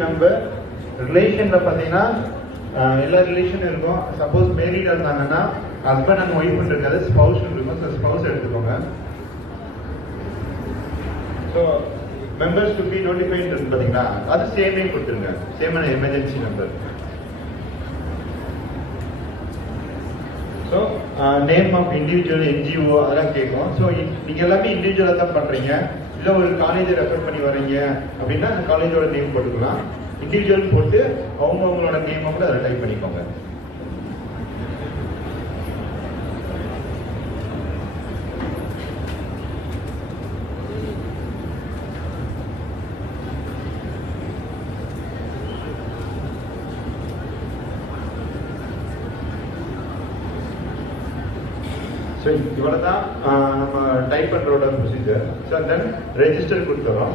Number ரிலேஷன்ல பாத்தீங்கன்னா எல்லா ரிலேஷனும் இருக்கும். சப்போஸ் மேரீட் இருந்தாங்கன்னா ஹஸ்பண்ட் அண்ட் ஒய்ஃப் இருக்காது, ஸ்பவுஸ் இருக்கும். ஸோ ஸ்பவுஸ் எடுத்துக்கோங்க. So members to be notified இருக்கு பாத்தீங்களா, அது சேமே கொடுத்துருங்க. சேமான emergency number. So name of individual, NGO அதெல்லாம் கேட்கும். ஸோ நீங்க எல்லாமே இண்டிவிஜுவலாக தான் பண்றீங்க. இல்லை ஒரு காலேஜை ரெஃபர் பண்ணி வரீங்க அப்படின்னா அந்த காலேஜோட நேம் போட்டுக்கலாம். இண்டிவிஜுவல் போட்டு அவங்களோட நேம் கூட அதில் டைப் பண்ணிக்கோங்க. ஸோ இவ்வளோ தான் நம்ம டைப் பண்ணுறோட ப்ரொசீஜர். ஸோ தென் ரெஜிஸ்டர் கொடுத்துறோம்.